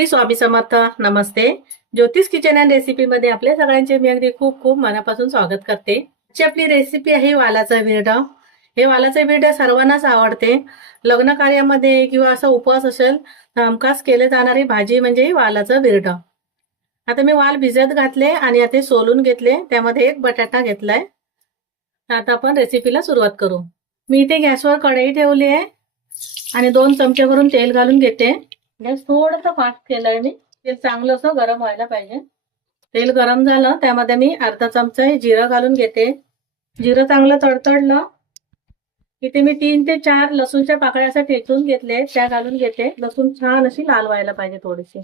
श्री स्वामी समर्थ. नमस्ते. ज्योतिष kitchen and recipe मध्ये आपल्या सगळ्यांचे मी अगदी खूप खूप मनापासून स्वागत करते. आजची आपली रेसिपी आहे वालाचं बिरड हे वालाचं बिरड सर्वांनाच आवडते. लग्न कार्यामध्ये किंवा असा उपवास असेल तर हमखास केले जाणारी भाजी म्हणजे वालाचं बिरड आता मी वाल भिजत घातले आणि आता सोलून घेतले. त्यामध्ये एक बटाटा घेतलाय. आता आपण रेसिपीला सुरुवात करू. मी इथे गॅसवर कढई ठेवली आहे. आणि दोन चमचे भरून तेल घालून घेते. गॅस थोडस फास्ट केलंय मी. तेल चांगलं असं गरम व्हायला पाहिजे. तेल गरम झालं त्यामध्ये मी अर्धा चमचा हे जिरं घालून घेते. जिरं चांगलं तडतडलं इथे मी तीन ते चार लसूणच्या पाकळ्या असं ठेचून घेतले त्या घालून घेते. लसूण छान अशी लाल व्हायला पाहिजे थोडीशी.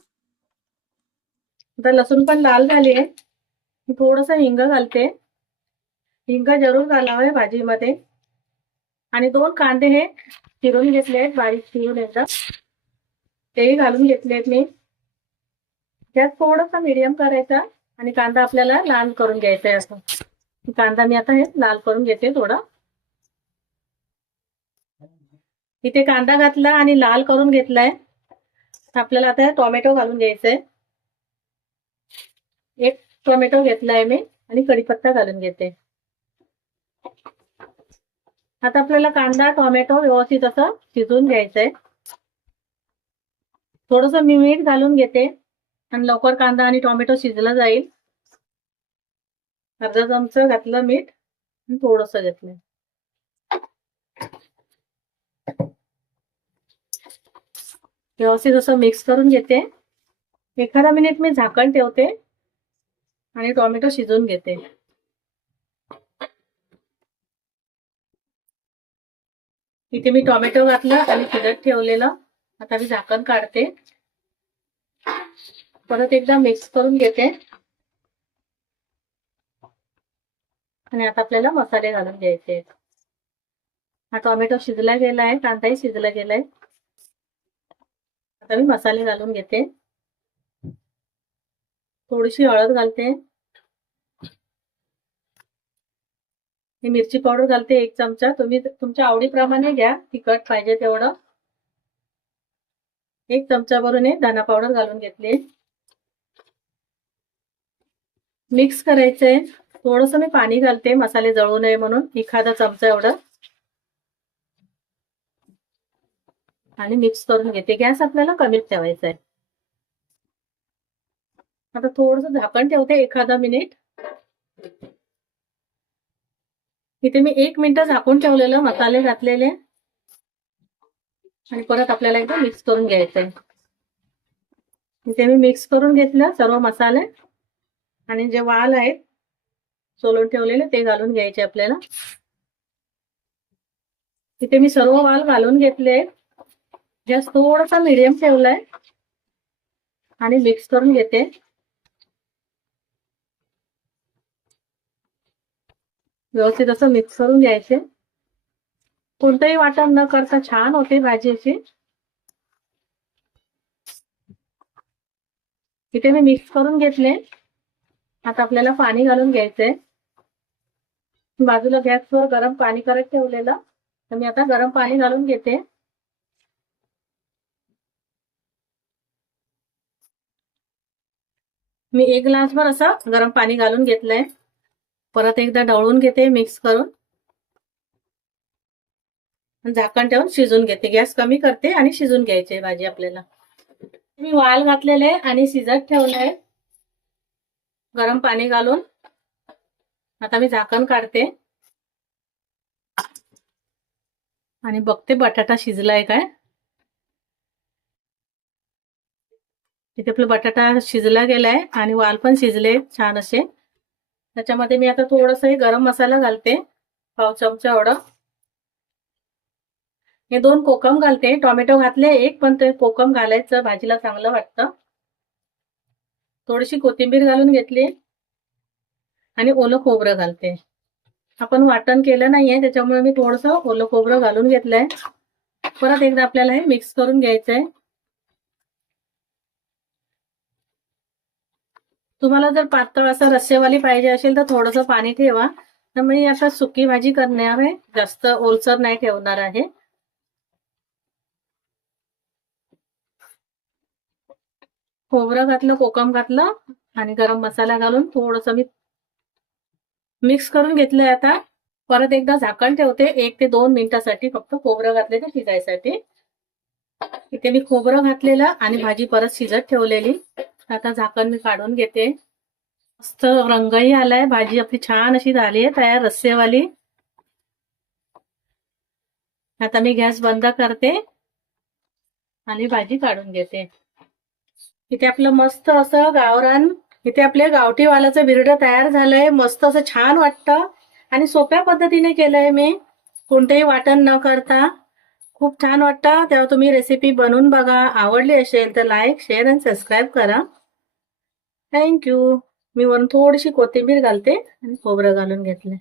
आता लसूण पण लाल झाली आहे. मी थोडस हिंग घालते. हिंग जरूर घालावं भाजीमध्ये. आणि दोन कांदे हे चिरून घेतले आहेत बारीक चिरून येतात तेही घालून घेतलेत मी. त्यात थोडंसं मिडियम करायचा आणि कांदा आपल्याला लाल करून घ्यायचा आहे असं. कांदा मी आता हे लाल करून घेते थोडा. इथे कांदा घातला आणि लाल करून घेतलाय. आपल्याला आता टोमॅटो घालून घ्यायचंय. एक टोमॅटो घेतलाय मी आणि कढीपत्ता घालून घेते. आता आपल्याला कांदा टोमॅटो व्यवस्थित असं शिजवून घ्यायचंय. थोडस मी मीठ घालून घेते. आणि लवकर कांदा आणि टोमॅटो शिजला जाईल. अर्धा चमचा घातलं मीठ आणि थोडस घेतलं. व्यवस्थित असं मिक्स करून घेते. एखादा मिनिट मी झाकण ठेवते आणि टोमॅटो शिजवून घेते. इथे मी टोमॅटो घातलं आणि शिजत ठेवलेलं. आता मी झाकण काढते. परत एकदा मिक्स करून घेते. आणि आता आपल्याला मसाले घालून घ्यायचे हा टोमॅटो शिजला गेलाय कांदाही शिजला गेलाय. आता मी मसाले घालून घेते. थोडीशी हळद घालते. मिरची पावडर घालते एक चमचा. तुम्ही तुमच्या आवडीप्रमाणे घ्या. तिखट पाहिजे तेवढं. एक चमचा भरून दाणा पावडर घालून घेतली. मिक्स करायचंय. थोडस मी पाणी घालते मसाले जळू नये म्हणून. एखादा चमचा एवढं. आणि मिक्स करून घेते. गॅस आपल्याला कमीच ठेवायचा आहे आता थोडस झाकण ठेवते एखादा मिनिट इथे मी एक मिनिट झाकून ठेवलेलं मसाले घातलेले. आणि परत आपल्याला एकदा मिक्स करून घ्यायचं आहे इथे मी मिक्स करून घेतलं सर्व मसाले. आणि जे वाल आहेत सोलून ठेवलेले ते घालून घ्यायचे आपल्याला. इथे मी सर्व वाल घालून घेतले गॅस थोडासा मिडियम ठेवलाय. आणि मिक्स करून घेते. व्यवस्थित असं मिक्स करून घ्यायचे. कोणतंही वाटण न करता छान होते भाजीची इथे मी मिक्स करून घेतले. आता आपल्याला पाणी घालून घ्यायचंय. बाजूला गॅसवर गरम पाणी करत ठेवलेलं. तर मी आता गरम पाणी घालून घेते. मी एक ग्लासभर असं गरम पाणी घालून घेतलंय. परत एकदा ढवळून घेते मिक्स करून. झाकण ठेवून शिजून घेते. गॅस कमी करते आणि शिजून घ्यायची भाजी आपल्याला. मी वाल घातलेले आणि शिजत ठेवलंय गरम पाणी घालून. आता मी झाकण काढते. आणि बघते बटाटा शिजलाय काय? इथे आपला बटाटा शिजला गेलाय आणि वाल पण शिजले छान असे. त्याच्यामध्ये मी आता थोडस गरम मसाला घालते. पाव चमचा एवढं. हे दोन कोकम घालते. टोमॅटो घातले एक पण ते कोकम घालायचं भाजीला चांगलं वाटतं. थोडीशी कोथिंबीर घालून घेतली. आणि ओलं खोबरं घालते. आपण वाटण केलं नाहीये त्याच्यामुळे मी थोडस ओलं खोबरं घालून घेतलंय. परत एकदा आपल्याला हे मिक्स करून घ्यायचंय. तुम्हाला जर पातळ असं रस्सेवाली पाहिजे असेल तर थोडंसं पाणी ठेवा. तर मी असं सुकी भाजी करणार आहे जास्त ओलसर नाही ठेवणार आहे. खोबरं घातलं कोकम घातलं आणि गरम मसाला घालून थोडस मी मिक्स करून घेतलंय आता. परत एकदा झाकण ठेवते. एक ते दोन मिनिटासाठी फक्त खोबरं घातले ते शिजायसाठी. इथे मी खोबरं घातलेलं आणि भाजी परत शिजत ठेवलेली. आता झाकण मी काढून घेते. मस्त रंगही आलाय. भाजी आपली छान अशी झाली आहे तयार रस्सेवाली. आता मी गॅस बंद करते आणि भाजी काढून घेते. इथे आपलं मस्त असं गावरान इथे आपले गावठी वालाचं बिरडं तयार झालंय. मस्त असं छान वाटतं. आणि सोप्या पद्धतीने केलंय मी. कोणतेही वाटण न करता. खूप छान वाटतं. तेव्हा तुम्ही रेसिपी बनवून बघा. आवडली असेल तर लाईक शेअर आणि सबस्क्राईब करा. थँक्यू मी वरून थोडीशी कोथिंबीर घालते आणि खोबरं घालून घेतले